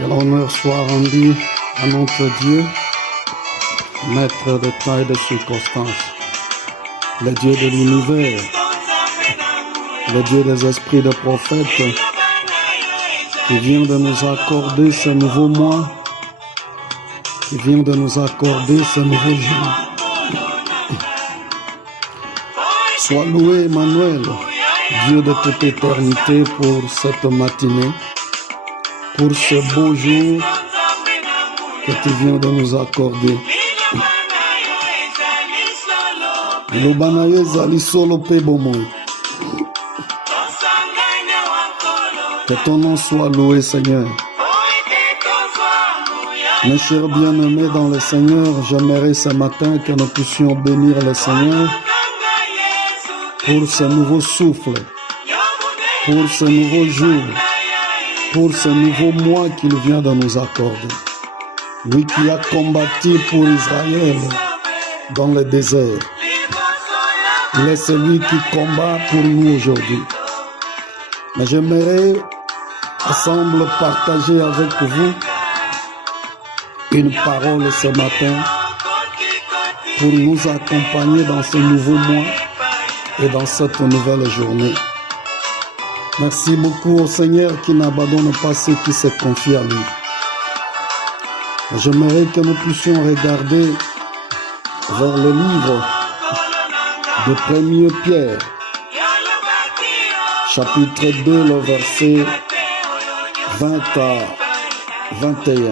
Que l'honneur soit rendu à notre Dieu, maître de temps et de circonstances, le Dieu de l'univers, le Dieu des esprits de prophètes, qui vient de nous accorder ce nouveau mois, qui vient de nous accorder ce nouveau jour. Sois loué, Emmanuel, Dieu de toute éternité, pour cette matinée, pour ce beau jour que tu viens de nous accorder. Que ton nom soit loué, Seigneur. Mes chers bien-aimés dans le Seigneur, j'aimerais ce matin que nous puissions bénir le Seigneur pour ce nouveau souffle, pour ce nouveau jour, pour ce nouveau mois qu'il vient de nous accorder. Lui qui a combattu pour Israël dans le désert. Il est celui qui combat pour nous aujourd'hui. Mais j'aimerais ensemble partager avec vous une parole ce matin pour nous accompagner dans ce nouveau mois et dans cette nouvelle journée. Merci beaucoup au Seigneur qui n'abandonne pas ceux qui se confient à lui. J'aimerais que nous puissions regarder vers le livre de 1er Pierre, chapitre 2, le verset 20 à 21.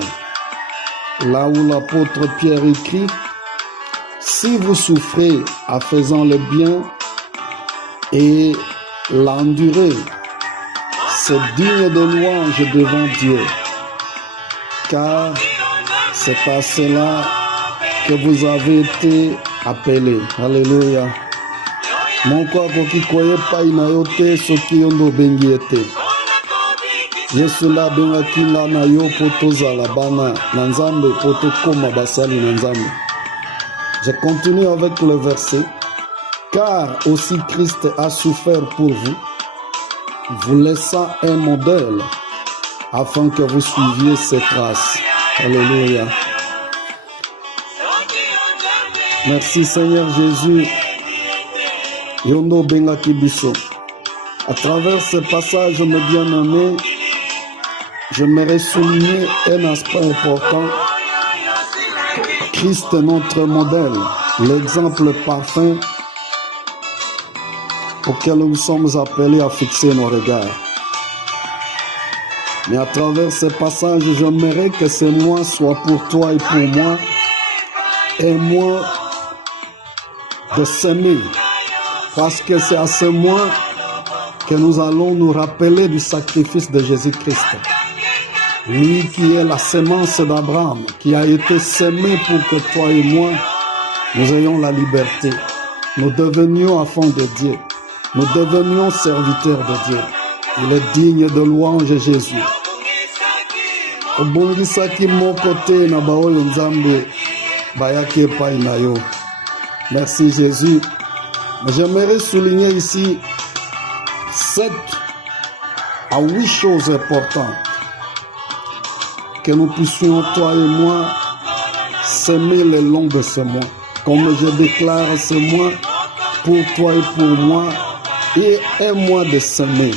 Là où l'apôtre Pierre écrit: « Si vous souffrez en faisant le bien et l'endurez, c'est digne de louange devant Dieu, car c'est à cela que vous avez été appelés. » Alléluia. Moko akoki koyepa ina yo te soki yo ndo bengi ete. Yesu la bengaki nga na yo po tozala bana na Nzambe, po tokoma basali na Nzambe. Je continue avec le verset. Car aussi Christ a souffert pour vous, vous laissant un modèle, afin que vous suiviez ses traces. Alléluia. Merci Seigneur Jésus. Yondo bengaki biso. À travers ce passage, mes bien-aimés, j'aimerais souligner un aspect important. Christ est notre modèle, l'exemple parfait auquel nous sommes appelés à fixer nos regards. Mais à travers ce passage, j'aimerais que ce mois soit pour toi et pour moi un mois de semer. Parce que c'est à ce mois que nous allons nous rappeler du sacrifice de Jésus-Christ. Lui qui est la semence d'Abraham, qui a été semé pour que toi et moi, nous ayons la liberté. Nous devenions enfants de Dieu. Nous devenions serviteurs de Dieu. Il est digne de louange Jésus. Obongisaki moko te na baoyo Nzambe bayaki epai na yo. Merci Jésus. J'aimerais souligner ici 7 à 8 choses importantes que nous puissions, toi et moi, s'aimer le long de ce mois. Comme je déclare ce mois, pour toi et pour moi, et un mois de semer.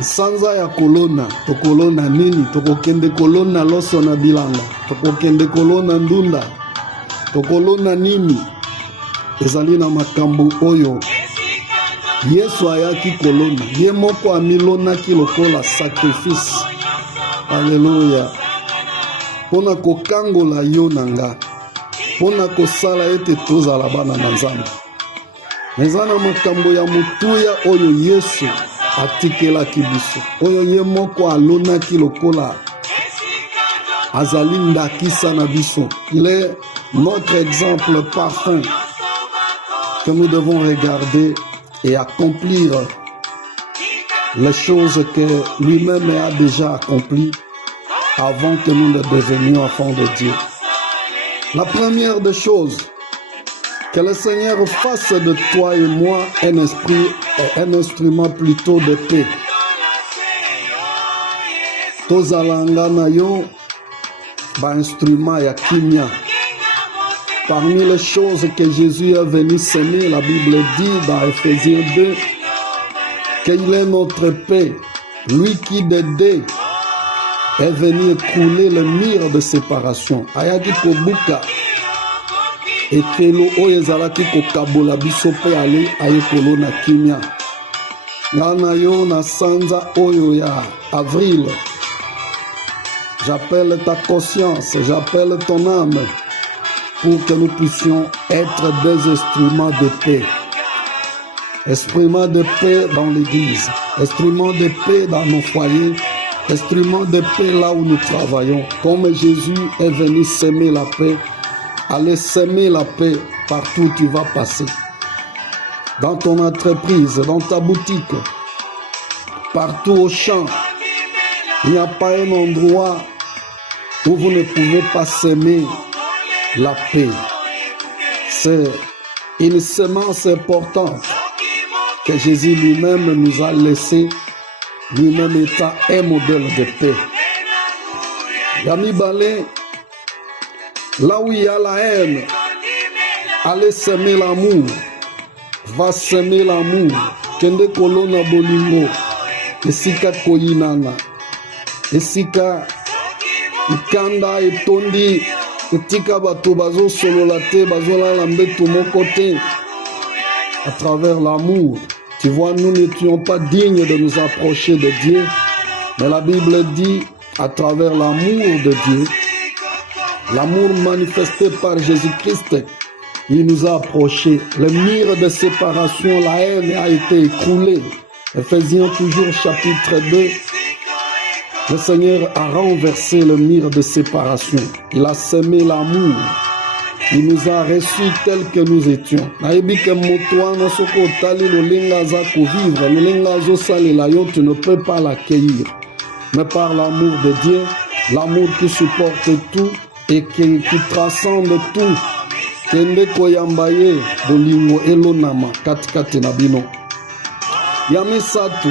Sanza ya kolona, to kolona nini, to kokende kolona loso na bilanga, to kokende kolona ndunda, to kolona nini. Ezali na makambo oyo Yesu ayaki kolona, ye moko amilonaki lokola sacrifice. Alléluia. Pona kokangola yo nanga, pona kosala ete tozala bana na Nzambe. Eza na makambo ya mutuya oyo Yesu atikelaki biso, oyo ye moko alonaki lokola azali ndakisa na biso. Il est notre exemple parfait que nous devons regarder et accomplir les choses que lui-même a déjà accomplies avant que nous ne devenions enfants de Dieu. La première des choses, que le Seigneur fasse de toi et moi un esprit et un instrument plutôt de paix. tozalanga na yo ba instrument ya kimia. Parmi les choses que Jésus est venu semer, la Bible dit dans Ephésiens 2 qu'il est notre paix, lui qui d'aider est venu écrouler le mur de séparation. Ayaki kobuka ekelo oyo ezalaki kokabola biso mpe ale ayekolo na kimia. Nga na yo na sanza oyo ya avril, j'appelle ta conscience, j'appelle ton âme pour que nous puissions être des instruments de paix. Instruments de paix dans l'église, instruments de paix dans nos foyers, instruments de paix là où nous travaillons. Comme Jésus est venu semer la paix, allez semer la paix partout où tu vas passer. Dans ton entreprise, dans ta boutique, partout au champ, il n'y a pas un endroit où vous ne pouvez pas semer la paix. C'est une semence importante que Jésus lui-même nous a laissée, lui-même étant un modèle de paix. Yami Balé, là où il y a la haine, allez semer l'amour, va semer l'amour. Kende kolona bolingo, esika koyinana, esika ikanda etondi, etika bato bazo solola te, bazo lala mbeto moko te. À travers l'amour, tu vois, nous n'étions pas dignes de nous approcher de Dieu, mais la Bible dit, à travers l'amour de Dieu, l'amour manifesté par Jésus-Christ, il nous a approchés. Le mur de séparation, la haine a été écroulée. Ephésiens toujours chapitre 2, le Seigneur a renversé le mur de séparation. Il a semé l'amour. Il nous a reçus tels que nous étions. Tu ne peux pas l'accueillir. Mais par l'amour de Dieu, l'amour qui supporte tout et qui transcende tout. Kende koyambaye bolingo elonama katikati na bino. Yamisatu.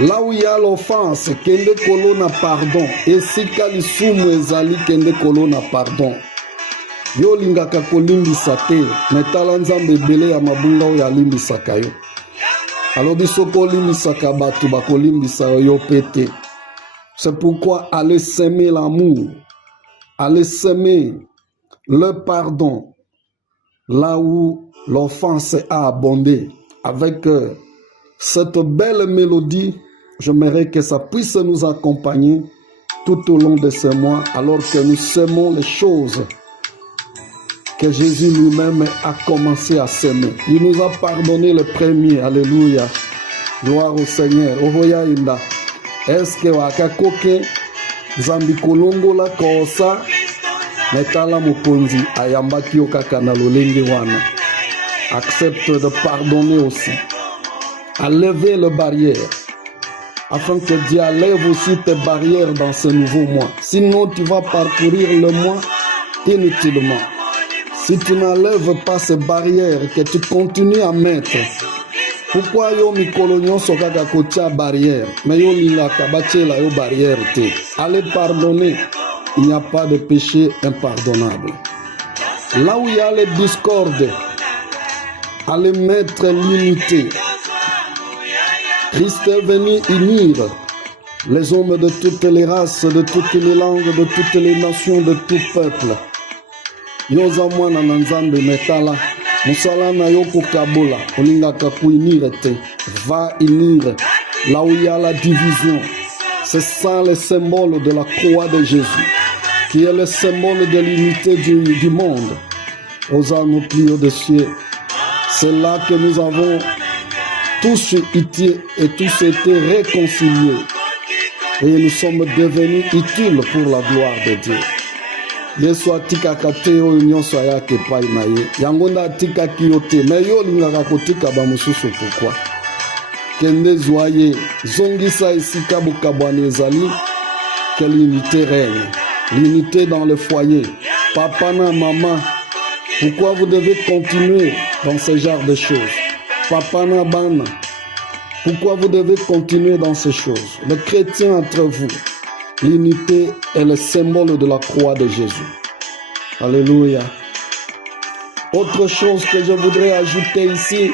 Là où il y a l'offense, kende kolona pardon. Esika lisumu ezali kende kolona pardon. Yo lingaka kolimbisa te, metala nzambe ebele ya mabunga oyo alimbisaka yo. Alobi soko olimbisaka bato bakolimbisa yo pete. C'est pourquoi allez semer l'amour, allez semer le pardon, là où l'offense a abondé. Avec cette belle mélodie, j'aimerais que ça puisse nous accompagner tout au long de ce mois, alors que nous semons les choses que Jésus lui-même a commencé à semer. Il nous a pardonné le premier. Alléluia. Gloire au Seigneur. Ovoya inda. Est-ce que wakakoke zambi kolongo la kosa metala mokonzi ayambaki okaka na lolenge wana. Accepte de pardonner aussi. À lever les barrières. Afin que Dieu lève aussi tes barrières dans ce nouveau mois. Sinon, tu vas parcourir le mois inutilement. Si tu n'enlèves pas ces barrières que tu continues à mettre, pourquoi yo mikolonyo sokaka kotia barrière, mais yo lingaka bachela yo barrière te. Allez pardonner, il n'y a pas de péché impardonnable. Là où il y a les discordes, allez mettre l'unité. Christ est venu unir les hommes de toutes les races, de toutes les langues, de toutes les nations, de tout peuple. Yoza mwana na nzambe metala musala na yo kokabola olingaka kuinire te. Va unir là où il y a la division. C'est ça le symbole de la croix de Jésus, qui est le symbole de l'unité du monde. Osa nous prions de cieux. C'est là que nous avons tous été et tous été réconciliés. Et nous sommes devenus utiles pour la gloire de Dieu. Yesu atikaka te oyo nyonso ayaka epai na ye. Yango nde atikaki yo te, me yo olingaka kotika bamosusu pourquoi? Kende zwa ye, zongisa esika bokabwana ezali, que l'unité règne. L'unité dans le foyer. Papa na maman, pourquoi vous devez continuer dans ce genre de choses? Papa na bana, Pourquoi vous devez continuer dans ces choses? Le chrétien entre vous, l'unité est le symbole de la croix de Jésus. Alléluia. Autre chose que je voudrais ajouter ici,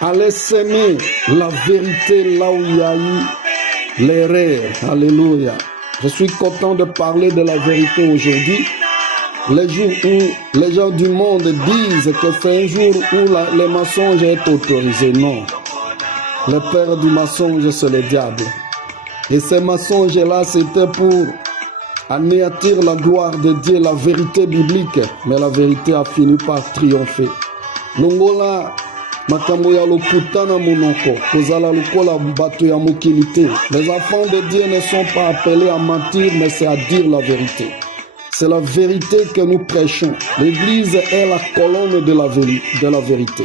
allez s'aimer la vérité là où il y a eu l'erreur. Alléluia. Je suis content de parler de la vérité aujourd'hui. Les jours où les gens du monde disent que c'est un jour où les mensonges est autorisé. Non. Le père du mensonge, c'est le diable. Et ces mensonges-là, c'était pour anéantir la gloire de Dieu, la vérité biblique. Mais la vérité a fini par triompher. Longola, makambo ya lokuta na monoko, kozala lokola bato ya mokilité. Les enfants de Dieu ne sont pas appelés à mentir, mais c'est à dire la vérité. C'est la vérité que nous prêchons. L'église est la colonne de la vérité.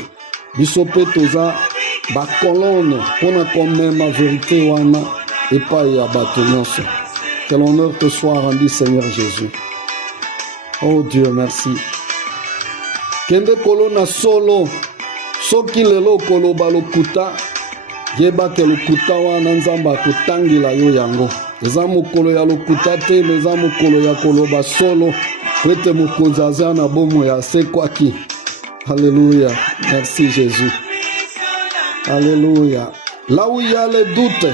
Bisope toza, ba colonne, pona comme ma vérité wana, et pas ya bato nyonso. Que l'honneur te soit rendu, Seigneur Jésus. Oh Dieu, merci. Kende kolona solo, soki lelo koloba lokuta, yeba ke lokuta wana nzamba kutangila yo yango. Eza mokolo ya lokuta te, eza mokolo ya koloba solo, kwete mokonzi aza na bomo ya sekwaki. Alléluia. Merci Jésus. Alléluia. Là où il y a les doutes,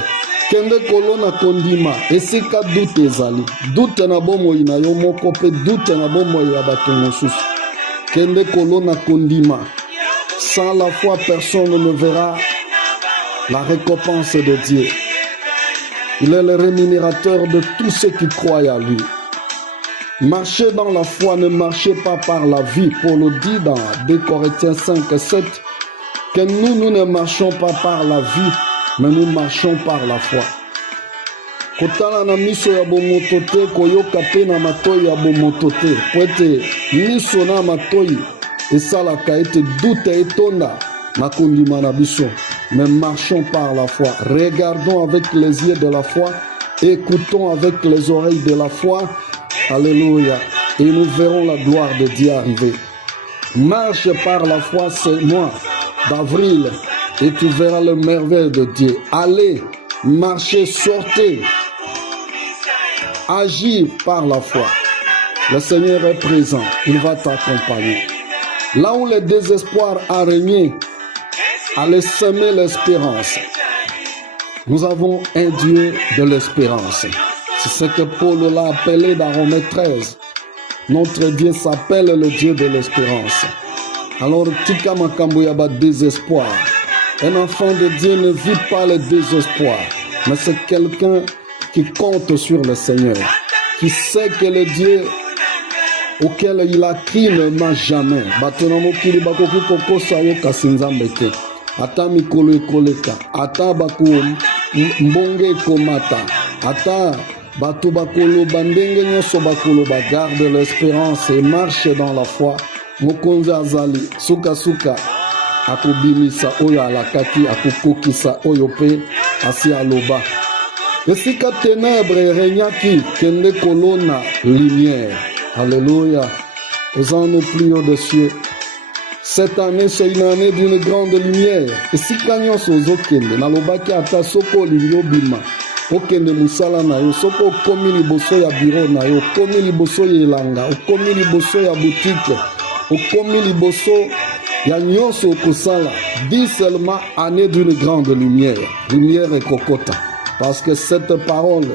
kende kolona kondima, esika doute ezali. Doute na bomo ina yo moko pe doute na bomo ya bato mosusu. Kende kolona kondima. Sans la foi, personne ne verra la récompense de Dieu. Il est le rémunérateur de tous ceux qui croient à lui. Marchez dans la foi, ne marchez pas par la vie. Paul le dit dans 2 Corinthiens 5 et 7 que nous ne marchons pas par la vie, mais nous marchons par la foi. Kotala na miso ya bomoto te, koyoka pe na matoi ya bomoto te. Po ete miso na matoi esalaka ete doute etonda na kondima na biso. Mais marchons par la foi. Regardons avec les yeux de la foi. Écoutons avec les oreilles de la foi. Alléluia. Et nous verrons la gloire de Dieu arriver. Marche par la foi ce mois d'avril et tu verras le merveille de Dieu. Allez, marchez, sortez. Agis par la foi. Le Seigneur est présent. Il va t'accompagner. Là où le désespoir a régné, allez semer l'espérance. Nous avons un Dieu de l'espérance. C'est ce que Paul l'a appelé dans Romains 13. Notre Dieu s'appelle le Dieu de l'espérance. Alors, tika makambo yaba désespoir. Un enfant de Dieu ne vit pas le désespoir, mais c'est quelqu'un qui compte sur le Seigneur, qui sait que le Dieu auquel il a crié ne ment jamais. Batonamo kili bakoku koko sayo kasinzambeke. Ata mikolo ekoleka, ata bako mbonge komata, ata bato bakolo bandenge nyoso bakolo garde l'espérance et marche dans la foi. Mokonzi azali suka suka akobimisa oyo alakaki akokokisa oyo pe asi aloba. Esika ténèbre regnaki kende kolona lumière. Alléluia. Osons nous prions de cieux. Cette année, c'est une année d'une grande lumière. Esika nyonso ozokende nalobaki ata soko olingi obima okende musala na yo, soko okomi liboso ya biro na yo, okomi liboso ya elanga, okomi liboso ya boutique, okomi liboso ya nyonso okosala. Dis seulement année d'une grande lumière. Lumière et kokota. Parce que cette parole,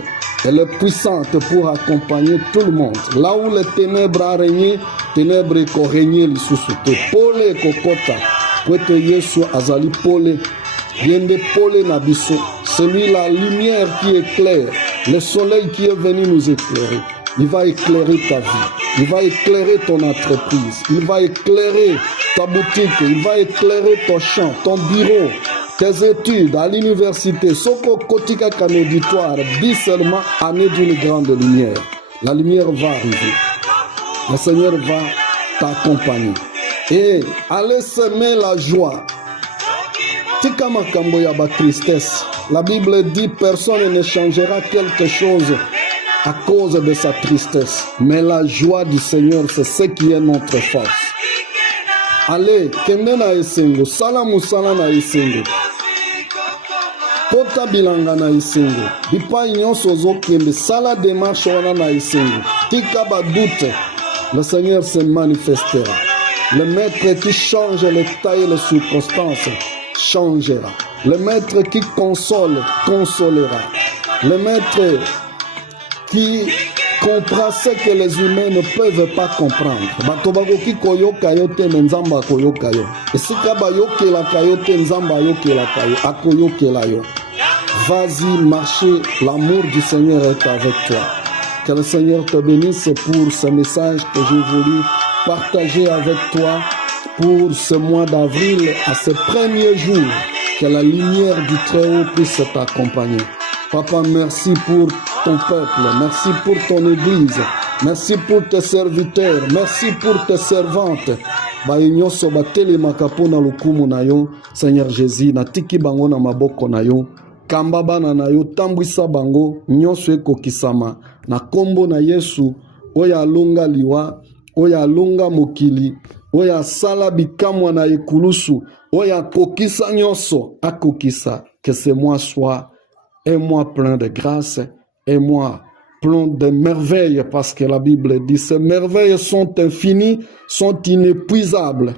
elle est puissante pour accompagner tout le monde. Là où les ténèbres a régné, ténèbres eko régné lisusu te. Pole kokota. Kwete Yesu azali pole. Yende pole na biso. Celui la lumière qui éclaire. Le soleil qui est venu nous éclairer. Il va éclairer ta vie. Il va éclairer ton entreprise. Il va éclairer ta boutique. Il va éclairer ton champ, ton bureau, tes études à l'université. Soko kotika kan auditoire. Dis seulement année d'une grande lumière. La lumière va arriver. Le Seigneur va t'accompagner. Et allez semer la joie. Tika makambo ya ba tristesse. La Bible dit personne ne changera quelque chose à cause de sa tristesse. Mais la joie du Seigneur, c'est ce qui est notre force. Allez, kende na esengo, sala musala na esengo. beta bilanga na esengo bipai nyonso ozokende sala démarche wana na esengo tika badoute. Le Seigneur se manifestera. Le maître qui change l'état et les circonstances changera. Le maître qui console consolera. Le maître qui comprend ce que les humains ne peuvent pas comprendre. Bato bakoki koyoka yo te me nzambe akoyoka yo. Esika bayokelaka yo te nzambe ayokelaka yo, akoyokela yo. Vas-y, marcher, l'amour du Seigneur est avec toi. Que le Seigneur te bénisse pour ce message que j'ai voulu partager avec toi pour ce mois d'avril, à ce premier jour. Que la lumière du Très-Haut puisse t'accompagner. Papa, merci pour ton peuple, merci pour ton église, merci pour tes serviteurs, merci pour tes servantes. Bainyoso batelemaka pona lokumu na yo, Seigneur Jésus, natiki bango na maboko na yo, kamba bana na yo, tambwisa bango, nyonso ekokisama, na kombo na Yesu, oya alonga liwa, oya alonga mokili, oya sala bikamwa na ekulusu, oya kokisa nyonso, akokisa, que ce mois soit un mois plein de grâce, un mois plein de merveilles, parce que la Bible dit, ces merveilles sont infinies, sont inépuisables.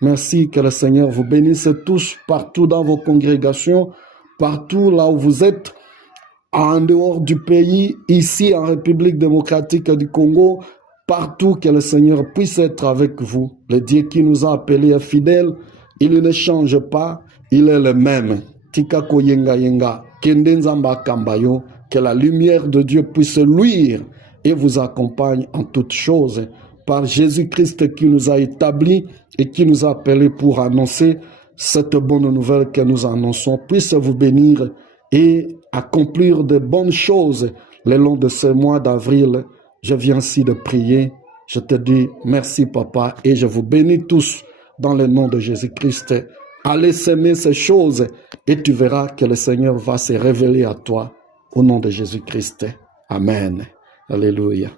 Merci, que le Seigneur vous bénisse tous, partout dans vos congrégations, partout là où vous êtes, en dehors du pays, ici en République démocratique du Congo, partout, que le Seigneur puisse être avec vous. Le Dieu qui nous a appelés est fidèle, il ne change pas, il est le même. Tika koyenga yenga, kende nzamba kambayo, que la lumière de Dieu puisse luire et vous accompagne en toutes choses par Jésus-Christ qui nous a établis et qui nous a appelés pour annoncer cette bonne nouvelle que nous annonçons, puisse vous bénir et accomplir de bonnes choses le long de ce mois d'avril. Je viens ainsi de prier. Je te dis merci papa et je vous bénis tous dans le nom de Jésus-Christ. Allez s'aimer ces choses et tu verras que le Seigneur va se révéler à toi au nom de Jésus-Christ. Amen. Alléluia.